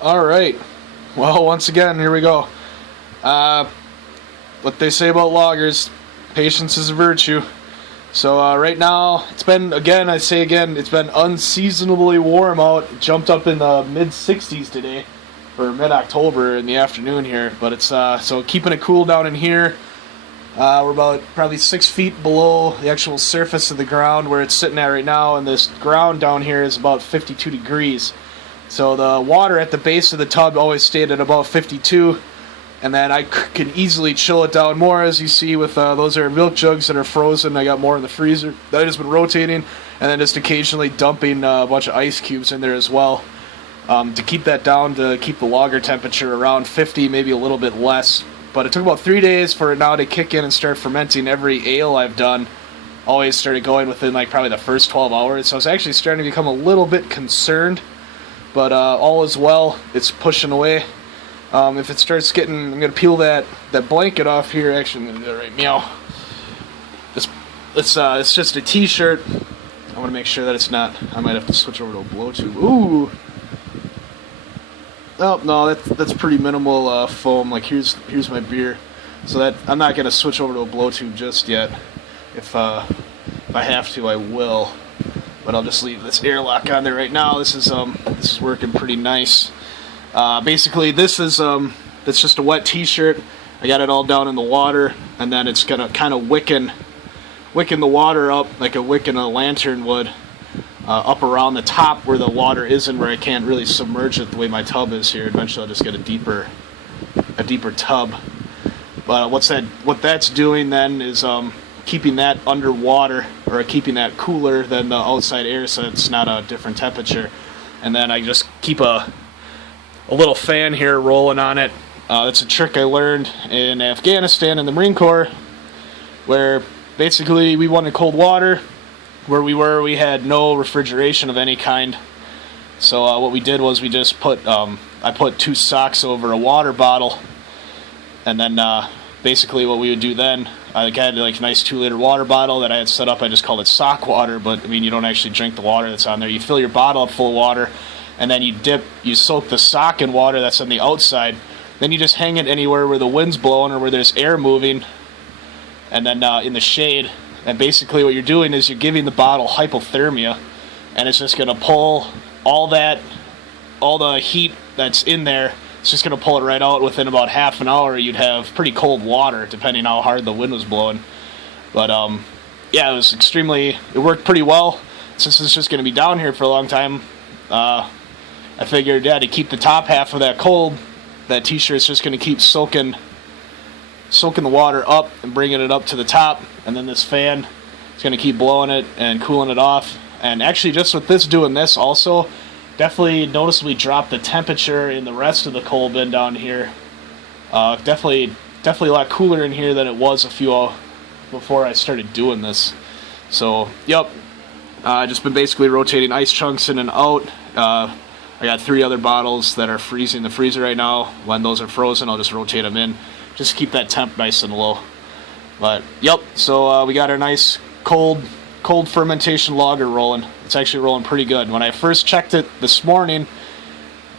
All right. Well, once again, here we go. What they say about loggers, patience is a virtue. So right now, it's been, again, I say again, it's been unseasonably warm out. It jumped up in the mid-60s today, or mid-October in the afternoon here. But it's, so keeping it cool down in here. We're about probably 6 feet below the actual surface of the ground where it's sitting at right now, and this ground down here is about 52 degrees. So the water at the base of the tub always stayed at about 52, and then I can easily chill it down more, as you see with those are milk jugs that are frozen. I got more in the freezer that has been rotating, and then just occasionally dumping a bunch of ice cubes in there as well to keep that down, to keep the lager temperature around 50, maybe a little bit less. But it took about 3 days for it now to kick in and start fermenting. Every ale I've done always started going within like probably the first 12 hours. So I was actually starting to become a little bit concerned. But all is well. It's pushing away. If it starts getting, I'm going to peel that blanket off here. Actually, I'm going to do it right now. It's just a t-shirt. I want to make sure that it's not, I might have to switch over to a blow tube. Ooh! Oh, no, that's pretty minimal foam. Like, here's my beer. So that I'm not going to switch over to a blow tube just yet. If I have to, I will. But I'll just leave this airlock on there right now. This is working pretty nice. Basically, this is it's just a wet t-shirt. I got it all down in the water, and then it's gonna kind of wicken the water up like a wick in a lantern would. Up around the top where the water isn't, where I can't really submerge it the way my tub is here. Eventually I'll just get a deeper tub. But what that's doing then is keeping that underwater, or keeping that cooler than the outside air, so it's not a different temperature. And then I just keep a little fan here rolling on it. That's a trick I learned in Afghanistan in the Marine Corps, where basically we wanted cold water. Where we had no refrigeration of any kind. So what we did was we just I put 2 socks over a water bottle, and then basically what we would do then, I had like a nice 2-liter water bottle that I had set up. I just called it sock water, but I mean, you don't actually drink the water that's on there. You fill your bottle up full of water, and then you soak the sock in water that's on the outside. Then you just hang it anywhere where the wind's blowing or where there's air moving, and then in the shade. And basically what you're doing is you're giving the bottle hypothermia, and it's just going to pull all the heat that's in there. It's just going to pull it right out. Within about half an hour, you'd have pretty cold water, depending how hard the wind was blowing. But yeah, it worked pretty well. Since it's just going to be down here for a long time, I figured, to keep the top half of that cold, that t-shirt's just going to keep soaking the water up and bringing it up to the top, and then this fan is going to keep blowing it and cooling it off. And actually, just with this doing this also, definitely noticeably dropped the temperature in the rest of the coal bin down here. Definitely a lot cooler in here than it was a few before I started doing this. So, yep, just been basically rotating ice chunks in and out. I got 3 other bottles that are freezing in the freezer right now. When those are frozen, I'll just rotate them in. Just keep that temp nice and low. But, yep, so we got our nice cold fermentation lager rolling. It's actually rolling pretty good. When I first checked it this morning,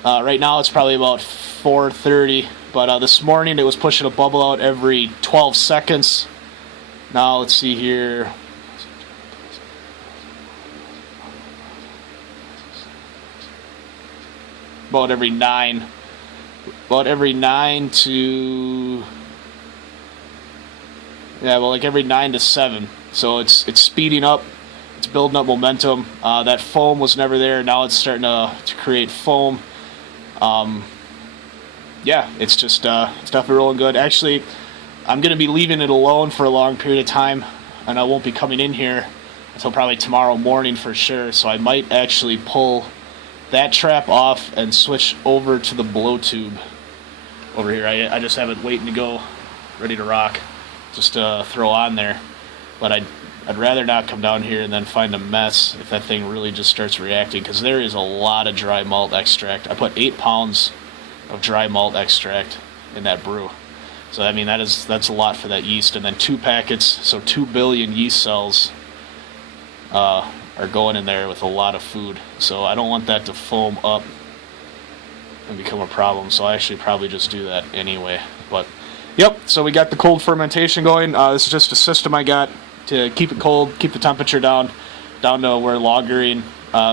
right now it's probably about 4:30, but this morning it was pushing a bubble out every 12 seconds. Now, let's see here. About every 9 to, like every 9 to 7. So it's speeding up. It's building up momentum. That foam was never there. Now it's starting to create foam. Yeah, it's just it's definitely rolling good. Actually, I'm going to be leaving it alone for a long period of time, and I won't be coming in here until probably tomorrow morning for sure. So I might actually pull that trap off and switch over to the blow tube over here. I just have it waiting to go, ready to rock, just to throw on there. But I'd rather not come down here and then find a mess if that thing really just starts reacting, because there is a lot of dry malt extract. I put 8 pounds of dry malt extract in that brew. So I mean, that's a lot for that yeast. And then 2 packets, so 2 billion yeast cells are going in there with a lot of food. So I don't want that to foam up and become a problem. So I actually probably just do that anyway. But yep, so we got the cold fermentation going. This is just a system I got to keep it cold, keep the temperature down to where lagering.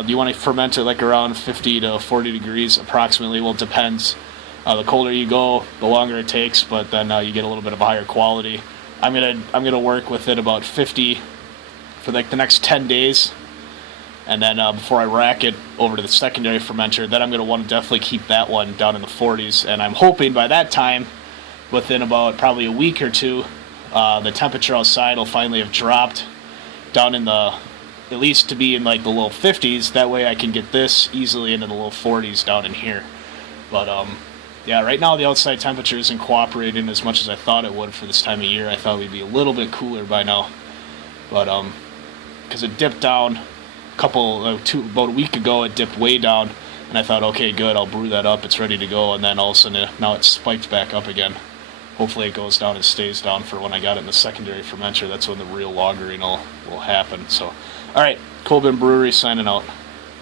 You want to ferment it like around 50 to 40 degrees approximately. Well, it depends. The colder you go, the longer it takes, but then you get a little bit of a higher quality. I'm gonna work with it about 50 for like the next 10 days, and then before I rack it over to the secondary fermenter, then I'm gonna want to definitely keep that one down in the 40s. And I'm hoping by that time, within about probably a week or two, the temperature outside will finally have dropped down in the, at least to be in like the low 50s. That way I can get this easily into the low 40s down in here. But yeah, right now the outside temperature isn't cooperating as much as I thought it would for this time of year. I thought we'd be a little bit cooler by now, but because it dipped down about a week ago, it dipped way down, and I thought, okay, good, I'll brew that up, it's ready to go, and then all of a sudden now it spiked back up again. Hopefully it goes down and stays down for when I got it in the secondary fermenter. That's when the real lagering will happen. So, all right, Cold Bin Brewery signing out.